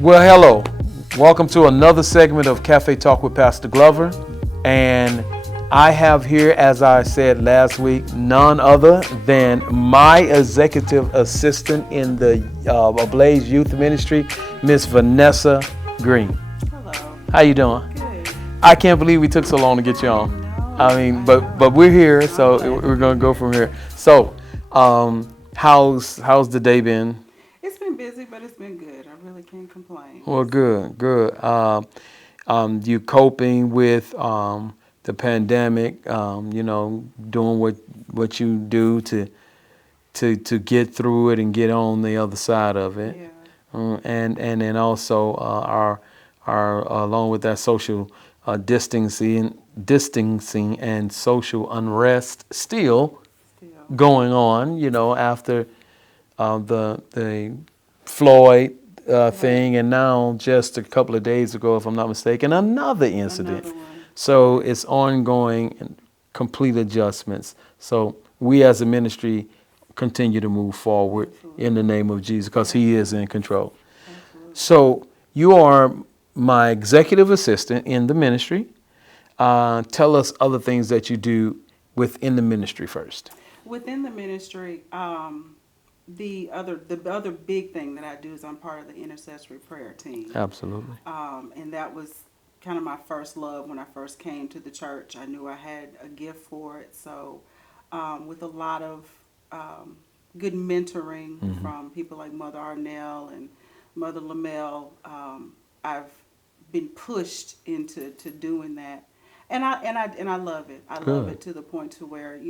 Well, hello. Welcome to another segment of Cafe Talk with Pastor Glover. And I have here, as I said last week, none other than my executive assistant in the Ablaze Youth Ministry, Miss Vanessa Green. Hello. How you doing? Good. I can't believe we took so long to get you on. I mean, but we're here, so we're gonna go from here. So, how's the day been? It's been busy, but it's been good. I really can't complain. Well, good. You coping with the pandemic? Doing what you do to get through it and get on the other side of it, Yeah. and then also our along with that social distancing and social unrest still Still. going on. After the Floyd thing, and now just a couple of days ago, if I'm not mistaken, another incident. Another one. So it's ongoing and complete adjustments. So we as a ministry continue to move forward in the name of Jesus because He is in control. Absolutely. So you are my executive assistant in the ministry. Tell us other things that you do within the ministry first. Within the ministry, the other big thing that I do is I'm part of the intercessory prayer team. Absolutely. And that was kind of my first love when I first came to the church. I knew I had a gift for it. So, with a lot of good mentoring from people like Mother Arnell and Mother Lamel, I've been pushed into doing that, and I love it. I love Good. it to the point to where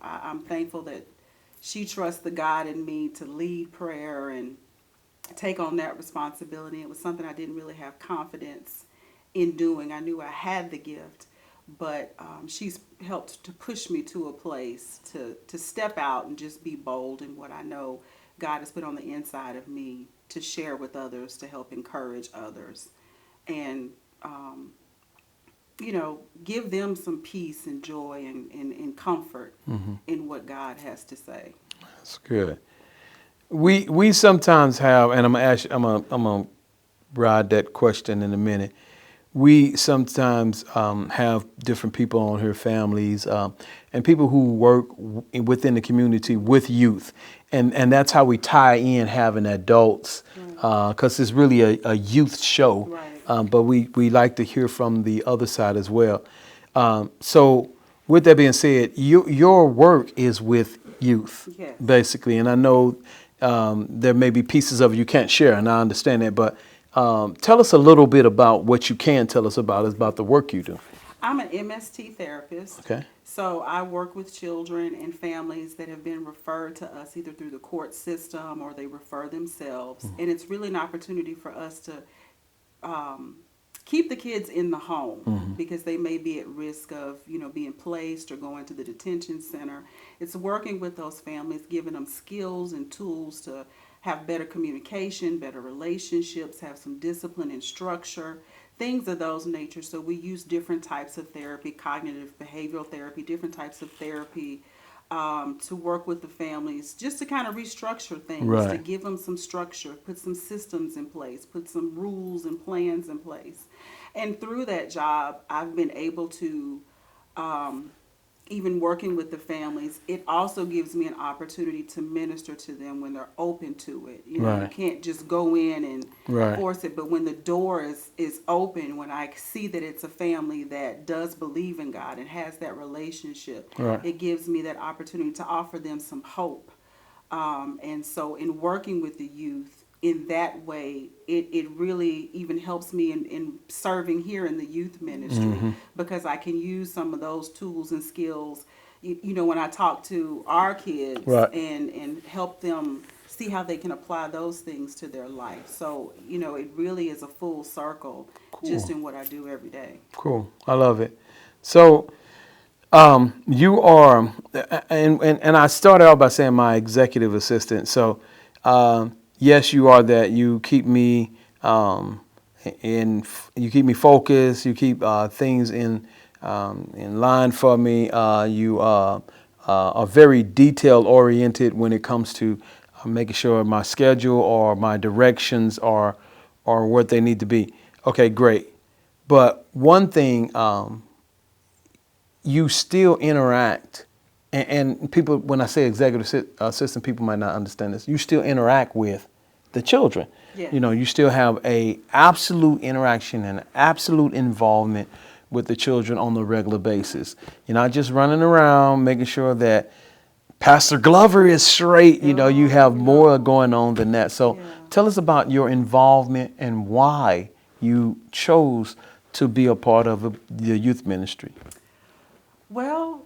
I'm thankful that she trusts the God in me to lead prayer and take on that responsibility. It was something I didn't really have confidence in doing. I knew I had the gift, but she's helped to push me to a place to step out and just be bold in what I know God has put on the inside of me to share with others, to help encourage others, and give them some peace and joy and comfort in what God has to say. That's good. We sometimes have, and I'm gonna ride that question in a minute. We sometimes have different people on here, families, and people who work within the community with youth, and that's how we tie in having adults, because it's really a youth show. Right. But we like to hear from the other side as well. So with that being said, your work is with youth, Yes. basically, and I know there may be pieces of it you can't share, and I understand that, but tell us a little bit about what you can tell us about the work you do. I'm an MST therapist. Okay. So I work with children and families that have been referred to us either through the court system or they refer themselves. And it's really an opportunity for us to keep the kids in the home because they may be at risk of, being placed or going to the detention center. It's working with those families, giving them skills and tools to have better communication, better relationships, have some discipline and structure, things of those nature. So we use different types of therapy, cognitive behavioral therapy, different types of therapy to work with the families, just to kind of restructure things, Right. to give them some structure, put some systems in place, put some rules and plans in place. And through that job, I've been able to even working with the families, it also gives me an opportunity to minister to them when they're open to it. You Right. can't just go in and Right. force it, but when the door is open, when I see that it's a family that does believe in God and has that relationship, Right. it gives me that opportunity to offer them some hope. And so in working with the youth in that way, it really even helps me in serving here in the youth ministry because I can use some of those tools and skills, when I talk to our kids Right. and help them see how they can apply those things to their life. So, it really is a full circle just Cool. in what I do every day. Cool. I love it. So you are, and I started out by saying my executive assistant. So yes, you are that. You keep me you keep me focused. You keep things in line for me. You are very detail oriented when it comes to making sure my schedule or my directions are or what they need to be. Okay, great. But one thing, you still interact, and people, when I say executive assistant, people might not understand this. You still interact with the children. Yes. You know, you still have a absolute interaction and absolute involvement with the children on a regular basis. You're not just running around making sure that Pastor Glover is straight. You know, you have more going on than that. So Yeah. tell us about your involvement and why you chose to be a part of the youth ministry. Well,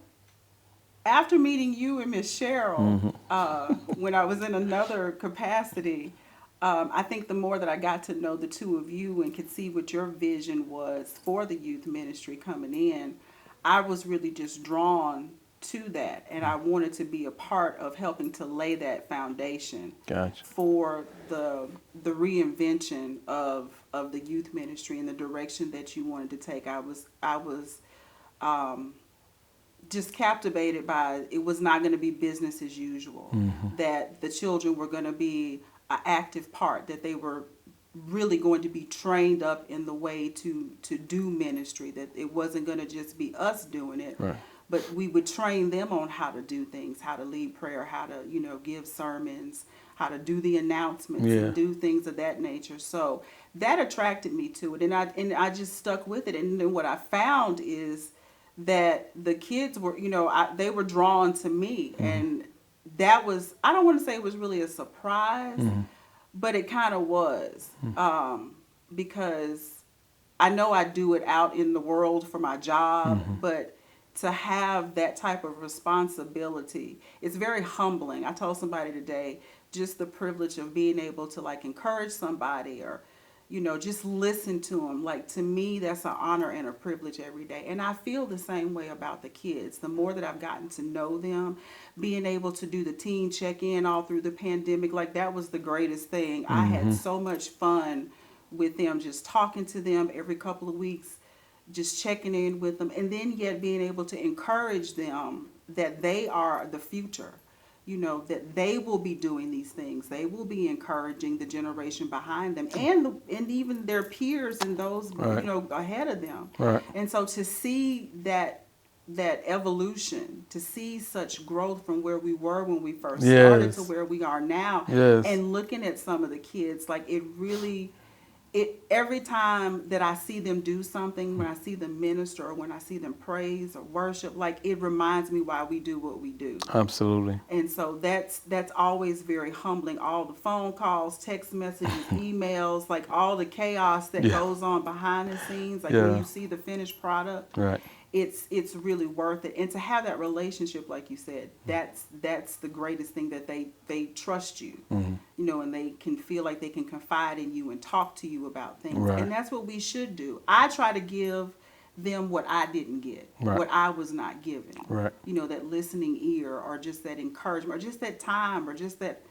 after meeting you and Miss Cheryl, Mm-hmm. when I was in another capacity, I think the more that I got to know the two of you and could see what your vision was for the youth ministry coming in, I was really just drawn to that, and I wanted to be a part of helping to lay that foundation Gotcha. for the reinvention of the youth ministry and the direction that you wanted to take. I was just captivated by it was not going to be business as usual. Mm-hmm. That the children were going to be an active part. That they were really going to be trained up in the way to do ministry. That it wasn't going to just be us doing it, Right. but we would train them on how to do things, how to lead prayer, how to give sermons, how to do the announcements, Yeah. and do things of that nature. So that attracted me to it, and I just stuck with it. And then what I found is that the kids were, they were drawn to me, and that was, I don't want to say it was really a surprise, but it kind of was, because I know I do it out in the world for my job, but to have that type of responsibility, it's very humbling. I told somebody today, just the privilege of being able to like encourage somebody or just listen to them. Like, to me, that's an honor and a privilege every day. And I feel the same way about the kids. The more that I've gotten to know them, being able to do the teen check-in all through the pandemic, like that was the greatest thing. I had so much fun with them, just talking to them every couple of weeks, just checking in with them, and then yet being able to encourage them that they are the future. That they will be doing these things. They will be encouraging the generation behind them and even their peers and those, Right. ahead of them. Right. And so to see that evolution, to see such growth from where we were when we first started to Yes. where we are now, Yes. and looking at some of the kids, like it really, every time that I see them do something, when I see them minister or when I see them praise or worship, like it reminds me why we do what we do. Absolutely. And so that's always very humbling. All the phone calls, text messages, emails, like all the chaos that Yeah. goes on behind the scenes, like Yeah. when you see the finished product, Right. it's really worth it. And to have that relationship, like you said, that's the greatest thing, that they trust you, and they can feel like they can confide in you and talk to you about things. Right. And that's what we should do. I try to give them what I didn't get, Right. what I was not given. Right. That listening ear, or just that encouragement, or just that time, or just that,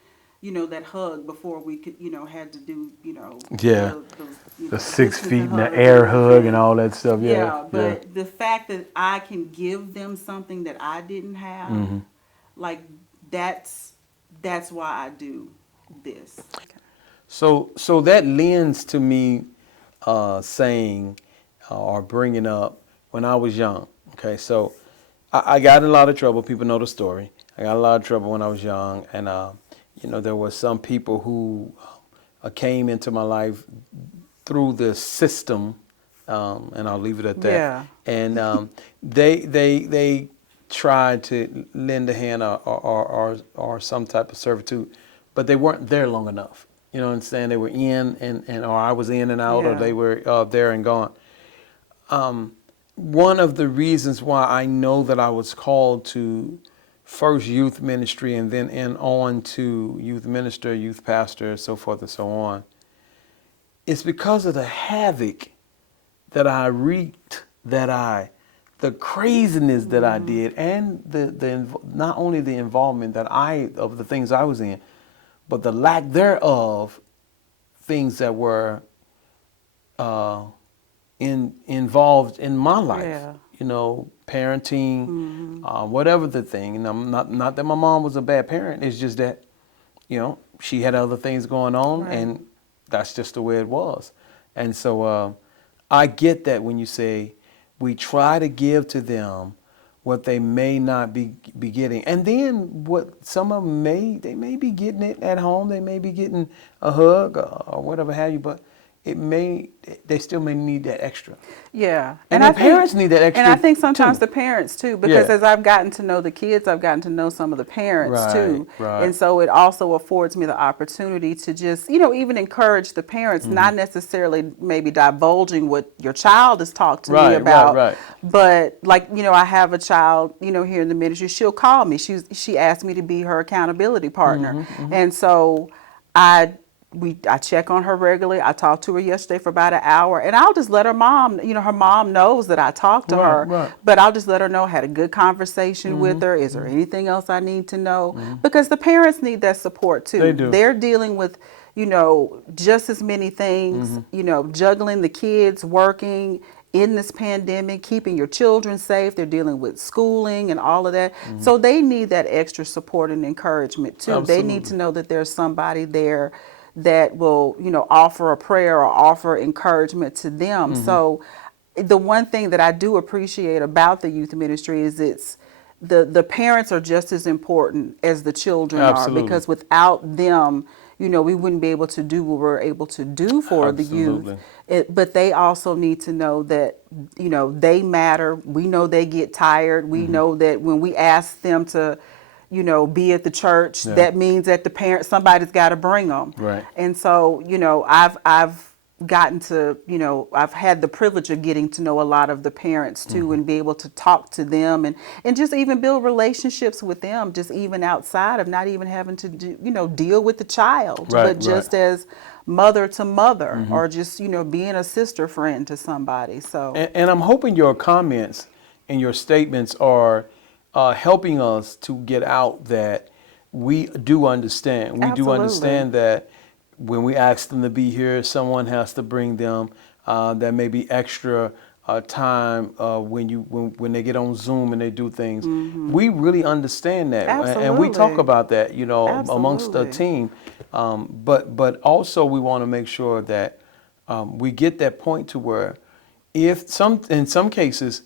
that hug before we could, had to do, Yeah. the The 6 distance feet and and the hug air and hug everything. and all that stuff. Yeah. Yeah, but the fact that I can give them something that I didn't have, like that's why I do this. So that lends to me saying or bringing up when I was young. Okay, so I got in a lot of trouble. People know the story. I got in a lot of trouble when I was young, and there were some people who came into my life through the system, and I'll leave it at that. Yeah. And they tried to lend a hand or some type of servitude, but they weren't there long enough. You know what I'm saying? They were in and or I was in and out, or Yeah. they were there and gone. One of the reasons why I know that I was called to first youth ministry and then on to youth minister, youth pastor, so forth and so on, is because of the havoc that I wreaked, the craziness that I did, and the not only the involvement of the things I was in, but the lack thereof, things that were involved in my life. Yeah. Parenting, whatever the thing. And I'm not that my mom was a bad parent. It's just that, she had other things going on, Right. and that's just the way it was. And so I get that when you say we try to give to them what they may not be getting. And then what some of them they may be getting it at home. They may be getting a hug or whatever have you, but it may, they still may need that extra. Yeah, And I the think, parents need that and I extra think sometimes too. the parents too, because Yeah. as I've gotten to know the kids, I've gotten to know some of the parents Right, too, right. and so it also affords me the opportunity to just, even encourage the parents, not necessarily maybe divulging what your child has talked to me Right, right, about, right. but like, I have a child, here in the ministry. She'll call me. She asked me to be her accountability partner, and so I I check on her regularly. I talked to her yesterday for about an hour, and I'll just let her mom. Her mom knows that I talked to Right, her, right. but I'll just let her know I had a good conversation with her. Is there anything else I need to know? Because the parents need that support They too. do. They're dealing with, just as many things. Juggling the kids, working in this pandemic, keeping your children safe. They're dealing with schooling and all of that. So they need that extra support and encouragement too. They need to Absolutely. know that there's somebody there that will, offer a prayer or offer encouragement to them. So the one thing that I do appreciate about the youth ministry is the parents are just as important as the children are, Absolutely. because without them, we wouldn't be able to do what we're able to do for the youth. Absolutely. But they also need to know that, they matter. We know they get tired. We know that when we ask them to, be at the church, Yeah. that means that the parent, somebody's got to bring them. Right. And so, I've gotten to, I've had the privilege of getting to know a lot of the parents too, and be able to talk to them and just even build relationships with them, just even outside of not even having to do, deal with the child, Right, but right. just as mother to mother, or just, being a sister friend to somebody. So, And I'm hoping your comments and your statements are helping us to get out that we do understand. We do absolutely. understand that when we ask them to be here, someone has to bring them. There may be extra time when they get on Zoom and they do things. We really understand that, and we talk Absolutely. about that, amongst the Absolutely. team. But also we want to make sure that we get that point to where if in some cases,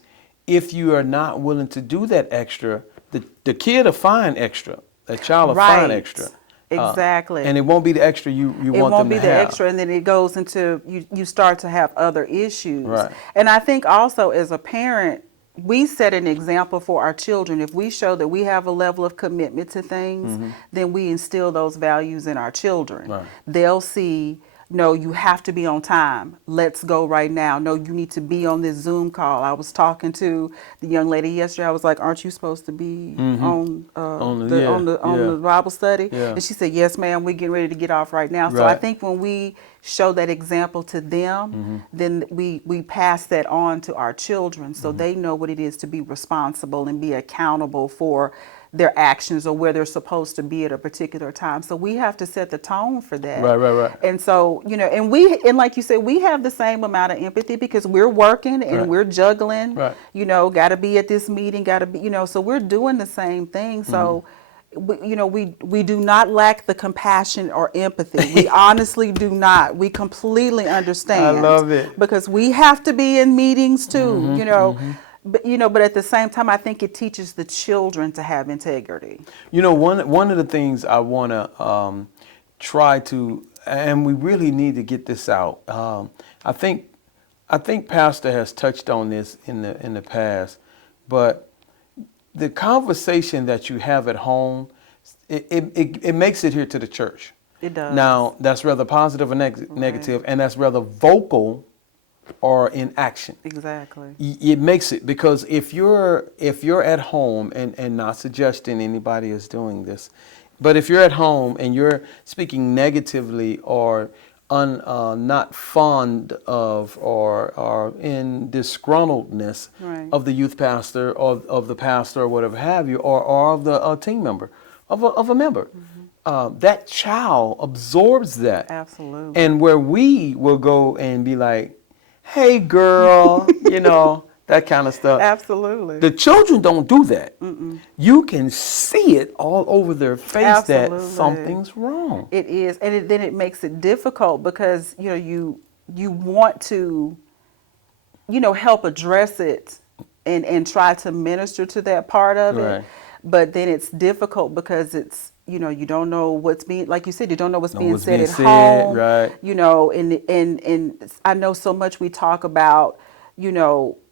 if you are not willing to do that extra, the kid will find extra. The child will find extra. Right. Exactly. And it won't be the extra you It want won't them to be the have. extra, and then it goes into you start to have other issues. Right. And I think also as a parent, we set an example for our children. If we show that we have a level of commitment to things, then we instill those values in our children. Right. They'll see, no, you have to be on time. Let's go right now. No, you need to be on this Zoom call. I was talking to the young lady yesterday. I was like, "Aren't you supposed to be on Yeah, on yeah, the Bible study?" yeah. And she said, "Yes, ma'am. We're getting ready to get off right now." So I Right. think when we show that example to them, then we pass that on to our children, so they know what it is to be responsible and be accountable for their actions or where they're supposed to be at a particular time. So we have to set the tone for that. Right, right, right. And so, and like you said, we have the same amount of empathy because we're working and Right. we're juggling, Right. got to be at this meeting, got to be, so we're doing the same thing. So, we do not lack the compassion or empathy. We honestly do not. We completely I understand love it. because we have to be in meetings too, but at the same time, I think it teaches the children to have integrity. One of the things I want to try to, and we really need to get this out. I think Pastor has touched on this in the past, but the conversation that you have at home, it makes it here to the church. It does. Now, that's rather positive or Right. negative, and that's rather vocal or in action. Exactly. It makes it because if you're at home and not suggesting anybody is doing this, but if you're at home and you're speaking negatively or not fond of or in disgruntledness Right. of the youth pastor or of the pastor or whatever have you or of the team member of a member, that child absorbs that, Absolutely. and where we will go and be like, hey girl, that kind of stuff. Absolutely. The children don't do that. You can see it all over their face that Absolutely. something's wrong. It is, and then it makes it difficult because you want to help address it and try to minister to that part of it, Right. but then it's difficult because it's you don't know what's being, like you said, you don't know what's Know being what's said being at said, home, right. and I know so much we talk about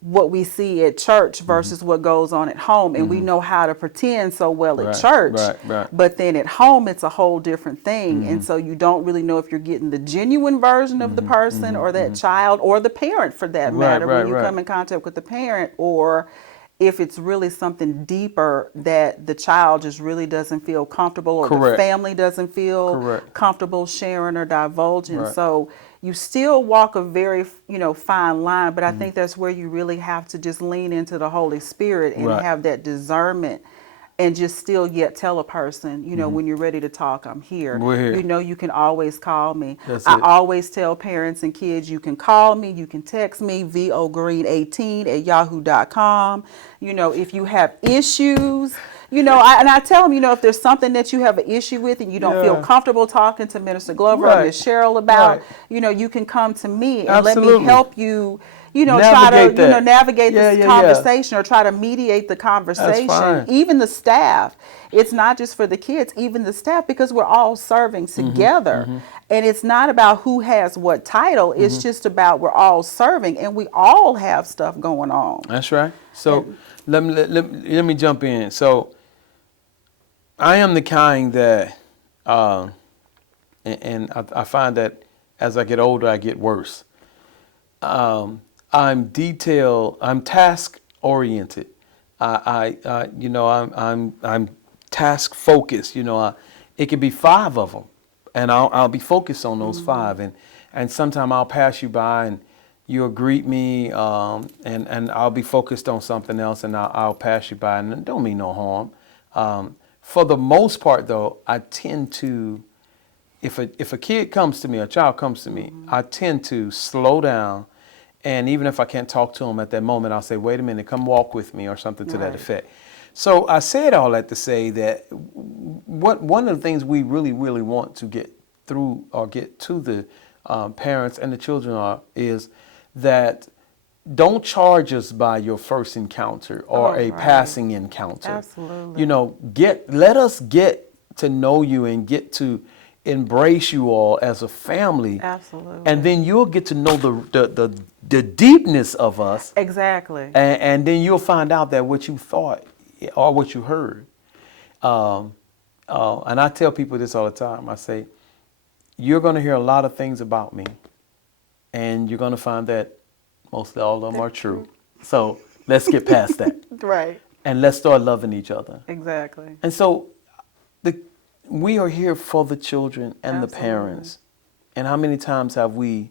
what we see at church versus what goes on at home, and we know how to pretend so well at Right, church, right, right. but then at home it's a whole different thing, and so you don't really know if you're getting the genuine version of the person or that child or the parent for that Right, matter right, when you right. come in contact with the parent, or if it's really something deeper that the child just really doesn't feel comfortable, or the Correct. family doesn't feel Correct. comfortable sharing or divulging. Right. So you still walk a very fine line, but I think that's where you really have to just lean into the Holy Spirit and Right. have that discernment, and just still yet tell a person, when you're ready to talk, I'm here. We're here. You can always call me. That's I it. always tell parents and kids, you can call me, you can text me, vogreen18@yahoo.com. If you have issues, and I tell them, if there's something that you have an issue with and you don't feel Yeah. comfortable talking to Minister Glover or Right. Miss Cheryl about, Right. you can come to me and let me Absolutely. help you, try Navigate to, that. navigate Yeah, this yeah, yeah. conversation or try to mediate the conversation. fine. Even the staff. It's not just for the kids, even the staff, because we're all serving together. And it's not about who has what title. It's just about we're all serving and we all have stuff going on. That's right. So let me jump in. So I am the kind that, and I find that as I get older, I get worse. I'm task oriented. I'm task focused. It could be 5 of them, and I'll be focused on those 5, and sometime I'll pass you by and you'll greet me, and I'll be focused on something else, and I'll pass you by, and it don't mean no harm. For the most part, though, I tend to, if a kid comes to me, a child comes to me, I tend to slow down. And even if I can't talk to them at that moment, I'll say, wait a minute, come walk with me, or something to that Right. effect. So I said all that to say that one of the things we really, really want to get through or get to the parents and the children is that don't charge us by your first encounter or a right. passing encounter. Absolutely. Let us get to know you and get to embrace you all as a family. Absolutely. And then you'll get to know the deepness of us. Exactly. And then you'll find out that what you thought or what you heard. And I tell people this all the time. I say, you're going to hear a lot of things about me, and you're going to find that mostly all of them are true. So let's get past that. Right. And let's start loving each other. Exactly. And so we are here for the children and the Absolutely. parents. And how many times have we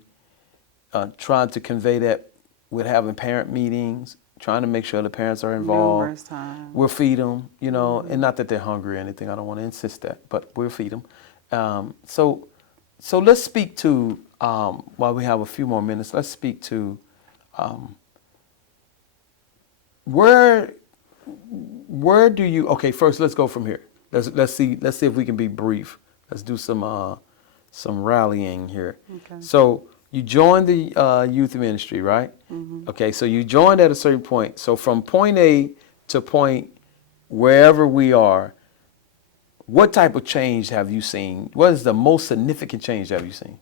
tried to convey that with having parent meetings, trying to make sure the parents are involved? Numerous times. We'll feed them, and not that they're hungry or anything. I don't want to insist that, but we'll feed them. So let's speak to, while we have a few more minutes, let's speak to where do you, okay, first let's go from here. Let's see if we can be brief. Let's do some rallying here. Okay. So you joined the youth ministry, right? Mm-hmm. Okay, so you joined at a certain point. So from point A to point wherever we are, what type of change have you seen? What is the most significant change have you seen?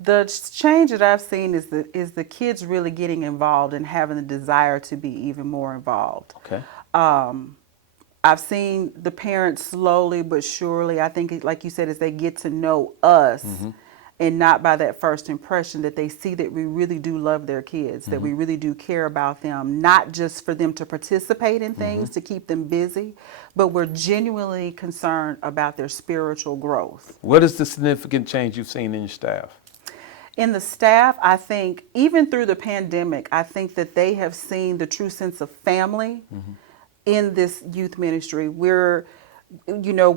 The change that I've seen is the kids really getting involved and having the desire to be even more involved. Okay. I've seen the parents slowly but surely, I think, like you said, as they get to know us, and not by that first impression, that they see that we really do love their kids, that we really do care about them, not just for them to participate in things to keep them busy, but we're genuinely concerned about their spiritual growth. What is the significant change you've seen in your staff? In the staff, I think, even through the pandemic, I think that they have seen the true sense of family in this youth ministry. We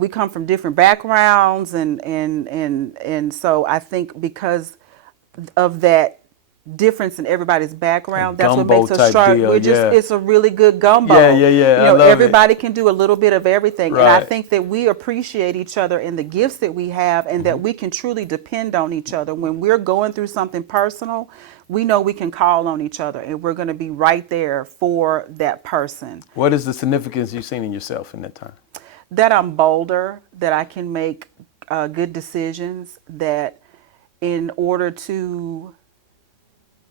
come from different backgrounds, and so I think because of that difference in everybody's background. That's what Gumbo makes us type sharp. deal. Yeah. It's a really good Yeah, gumbo. yeah, You yeah. I know, love it. everybody can do a little bit of everything. And I Right. think that we appreciate each other and the gifts that we have, and Mm-hmm. that we can truly depend on each other. When we're going through something personal, we know we can call on each other, and we're going to be right there for that person. What is the significance you've seen in yourself in that time? That I'm bolder, that I can make good decisions, that in order to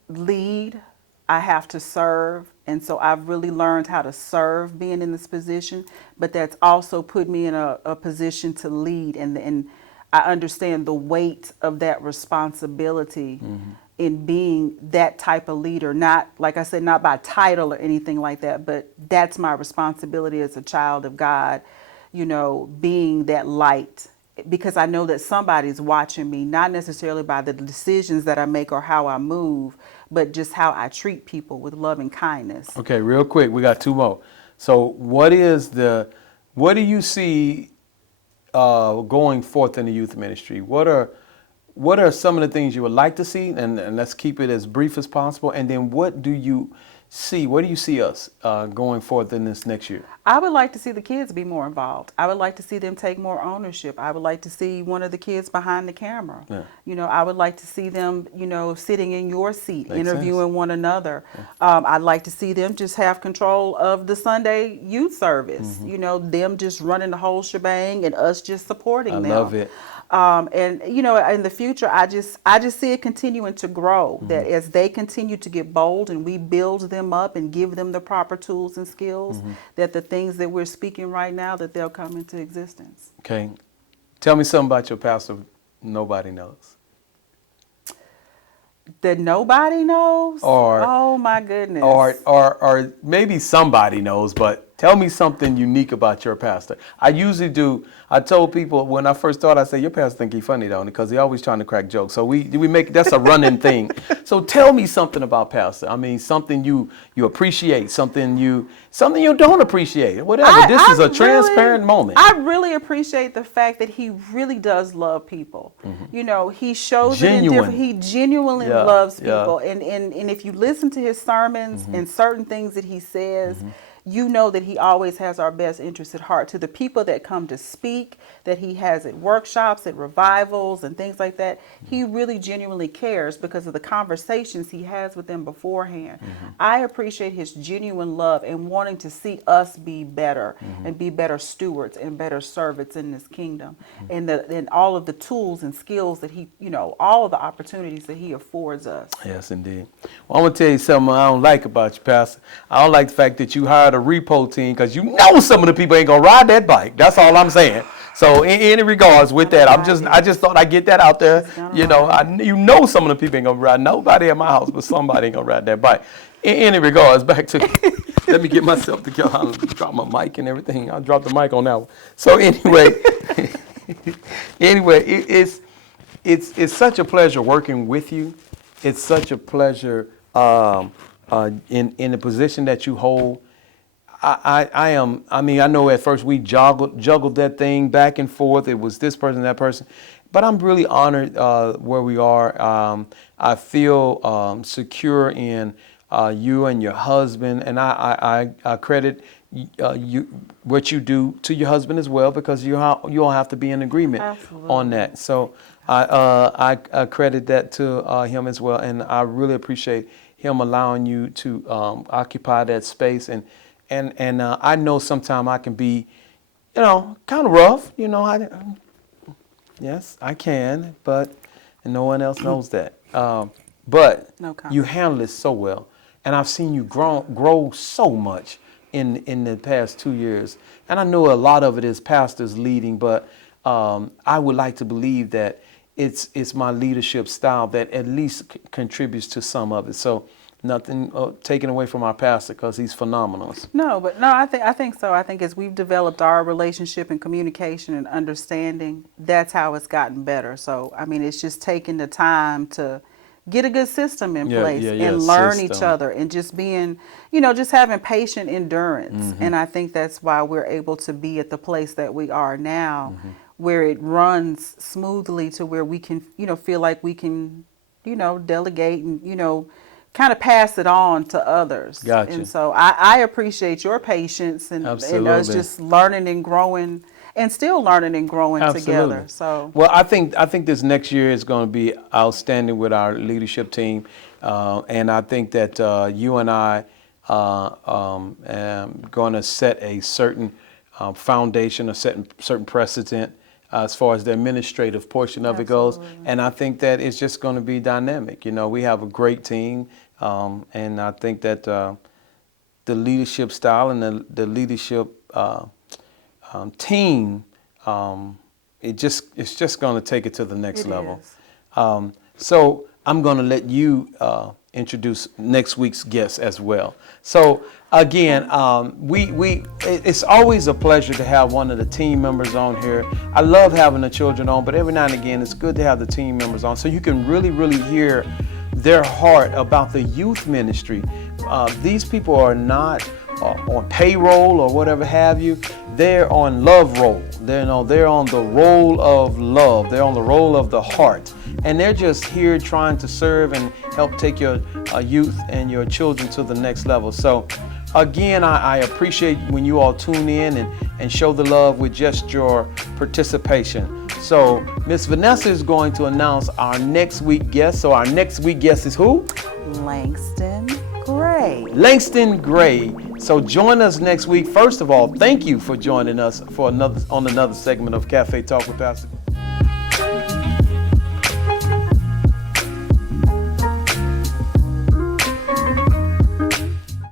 lead, I have to serve. And so I've really learned how to serve being in this position, but that's also put me in a position to lead. And I understand the weight of that responsibility in being that type of leader. Not, like I said, not by title or anything like that, but that's my responsibility as a child of God, you know, being that light, because I know that somebody's watching me, not necessarily by the decisions that I make or how I move, but just how I treat people with love and kindness. Okay, real quick, we got two more. So, what do you see going forth in the youth ministry? What are some of the things you would like to see? And let's keep it as brief as possible. And then, what do you see? Where do you see us going forth in this next year? I would like to see the kids be more involved. I would like to see them take more ownership. I would like to see one of the kids behind the camera. Yeah. You know, I would like to see them, you know, sitting in your seat, Makes interviewing sense. one another. I'd like to see them just have control of the Sunday youth service. You know, them just running the whole shebang and us just supporting I them. love it. And you know, in the future, I just see it continuing to grow. That as they continue to get bold and we build them up and give them the proper tools and skills, that the things that we're speaking right now, that they'll come into existence. Okay. Tell me something about your pastor nobody knows. That nobody knows. Or Oh my goodness. or maybe somebody knows, but tell me something unique about your pastor. I usually do. I told people when I first started, I said, your pastor think he funny, don't he? Because he always trying to crack jokes. So we make, that's a running thing. So tell me something about pastor. I mean, something you appreciate, something you don't appreciate, whatever. This is a transparent moment. I really appreciate the fact that he really does love people. You know, he shows it in different. He genuinely Yeah, loves yeah. people, and if you listen to his sermons and certain things that he says, you know that he always has our best interest at heart. To the people that come to speak, that he has at workshops, at revivals, and things like that, he really genuinely cares because of the conversations he has with them beforehand. I appreciate his genuine love and wanting to see us be better and be better stewards and better servants in this kingdom, and all of the tools and skills that he, you know, all of the opportunities that he affords us. Yes, indeed. Well, I'm going to tell you something I don't like about you, Pastor. I don't like the fact that you hired a repo team because you know some of the people ain't going to ride that bike. That's all I'm saying. So in any regards with that, I just thought I'd get that out there. You know, you know some of the people ain't going to ride. Nobody at my house, but somebody ain't going to ride that bike. In any regards, back to, let me get myself together. I'll drop my mic and everything. I'll drop the mic on that one. So anyway, it's such a pleasure working with you. It's such a pleasure in the position that you hold. I mean, I know at first we juggled that thing back and forth. It was this person, that person. But I'm really honored where we are. I feel secure in you and your husband. And I credit you what you do to your husband as well, because you all have to be in agreement on that. So I credit that to him as well. And I really appreciate him allowing you to occupy that space. And I know sometimes I can be, you know, kind of rough. You know, yes, I can, but and no one else knows that. But you handle it so well, and I've seen you grow so much in the past 2 years. And I know a lot of it is pastors leading, but I would like to believe that it's my leadership style that at least contributes to some of it. So. Nothing taken away from our pastor, because he's phenomenal. No, I think so. I think as we've developed our relationship and communication and understanding, that's how it's gotten better. So I mean, it's just taking the time to get a good system in place and learn each other, and just being, you know, just having patient endurance. And I think that's why we're able to be at the place that we are now, where it runs smoothly to where we can, you know, feel like we can, delegate and, kind of pass it on to others. Gotcha. And so I appreciate your patience and us Absolutely. just learning and growing and still learning and growing Absolutely. together. So Well, I think this next year is going to be outstanding with our leadership team, and I think that you and I am going to set a certain foundation, a certain precedent as far as the administrative portion of it goes. Absolutely. And I think that it's just going to be dynamic. We have a great team, and I think that the leadership style and the leadership team, it's just going to take it to the next It level. is. So I'm going to let you introduce next week's guest as well. So again, it's always a pleasure to have one of the team members on here. I love having the children on, but every now and again, it's good to have the team members on so you can really, really hear their heart about the youth ministry. These people are not on payroll or whatever have you. They're on love roll. They're on the roll of love. They're on the roll of the heart. And they're just here trying to serve and help take your youth and your children to the next level. So again, I appreciate when you all tune in and show the love with just your participation. So Miss Vanessa is going to announce our next week guest. So our next week guest is who? Langston Gray. Langston Gray. So join us next week. First of all, thank you for joining us for another segment of Cafe Talk with Pastor.